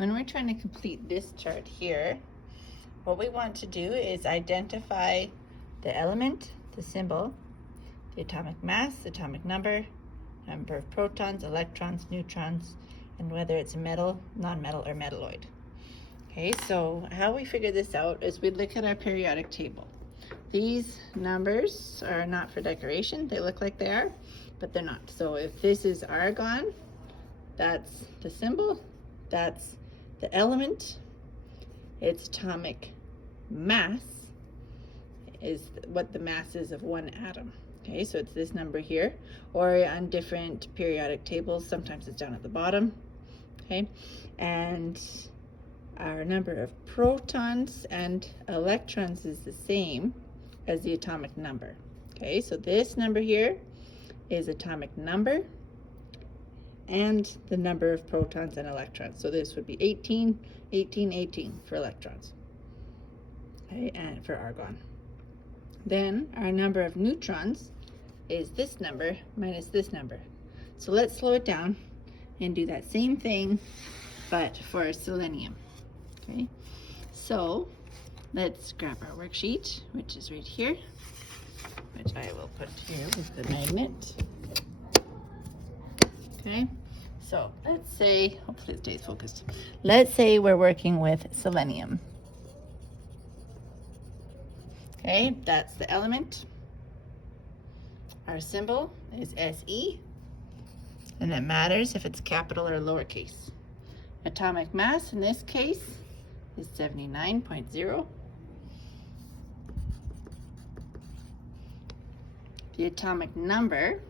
when we're trying to complete this chart here, what we want to do is identify the element, the symbol, the atomic mass, atomic number, number of protons, electrons, neutrons, and whether it's a metal, non-metal, or metalloid. Okay, so how we figure this out is we look at our periodic table. These numbers are not for decoration. They look like they are, but they're not. So if this is argon, that's the symbol, that's the element, its atomic mass is what the mass is of one atom. Okay, so it's this number here, or on different periodic tables, sometimes it's down at the bottom. Okay, and our number of protons and electrons is the same as the atomic number. Okay, so this number here is atomic number and the number of protons and electrons. So this would be 18, 18, 18 for electrons. Okay, and for argon. Then our number of neutrons is this number minus this number. So let's slow it down and do that same thing, but for selenium. Okay, so let's grab our worksheet, which is right here, which I will put here with the magnet. Okay, so let's say, hopefully it stays focused. Let's say we're working with selenium. Okay, that's the element. Our symbol is Se, and it matters if it's capital or lowercase. Atomic mass in this case is 79.0. The atomic number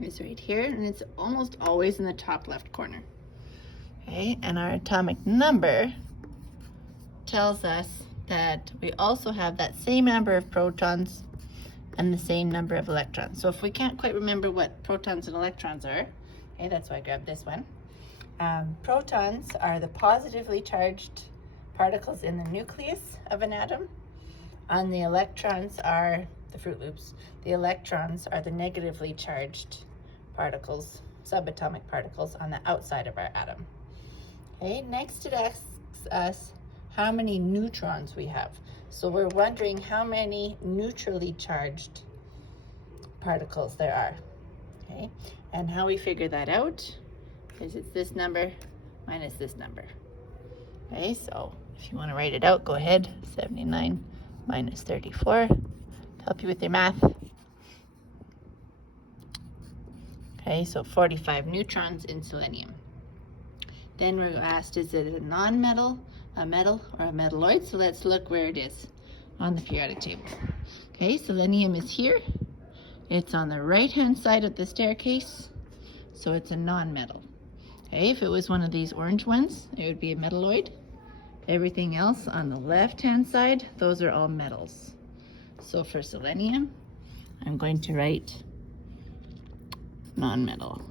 is right here, and it's almost always in the top left corner. Okay, and our atomic number tells us that we also have that same number of protons and the same number of electrons. So if we can't quite remember what protons and electrons are, okay, that's why I grabbed this one. Protons are the positively charged particles in the nucleus of an atom, and the electrons are the Fruit Loops. The electrons are the negatively charged particles, subatomic particles on the outside of our atom. Okay, next it asks us how many neutrons we have. So we're wondering how many neutrally charged particles there are. Okay, and how we figure that out is it's this number minus this number. Okay, so if you want to write it out, go ahead. 79 minus 34 to help you with your math. Okay, so 45 neutrons in selenium. Then we're asked, is it a non-metal, a metal, or a metalloid? So let's look where it is on the periodic table. Okay, selenium is here. It's on the right-hand side of the staircase, so it's a non-metal. Okay, if it was one of these orange ones, it would be a metalloid. Everything else on the left-hand side, those are all metals. So for selenium, I'm going to write non-metal.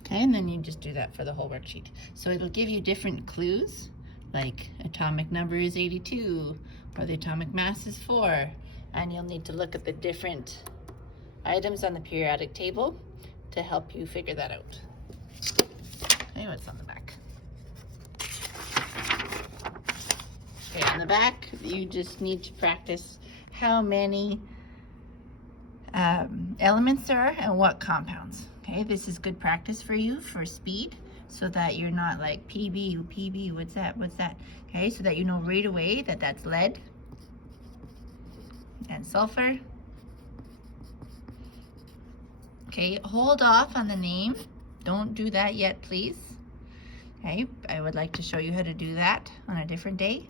Okay, and then you just do that for the whole worksheet. So it'll give you different clues, like atomic number is 82, or the atomic mass is 4, and you'll need to look at the different items on the periodic table to help you figure that out. Okay, what's on the back? Okay, on the back, you just need to practice how many elements there are and what compounds. Okay, this is good practice for you for speed, so that you're not like PB, what's that? Okay, so that you know right away that that's lead and sulfur. Okay, hold off on the name. Don't do that yet, please. Okay, I would like to show you how to do that on a different day.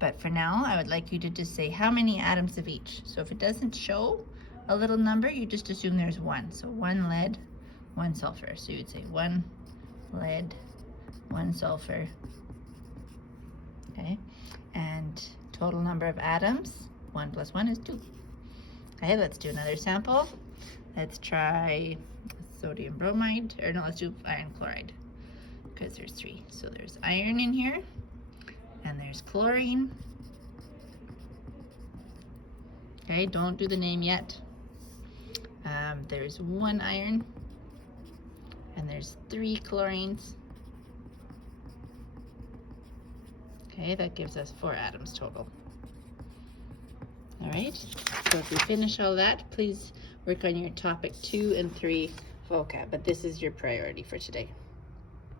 But for now, I would like you to just say how many atoms of each. So if it doesn't show a little number, you just assume there's one. So 1 lead, 1 sulfur. So you'd say 1 lead, 1 sulfur. Okay, and total number of atoms, 1 plus 1 is 2. Okay, let's do another sample. Let's try sodium bromide, or no, let's do iron chloride, because there's 3. So there's iron in here, and there's chlorine. Okay, don't do the name yet. There's 1 iron, and there's 3 chlorines, Okay, that gives us 4 atoms total. All right, so if you finish all that, please work on your topic 2 and 3 vocab, but this is your priority for today.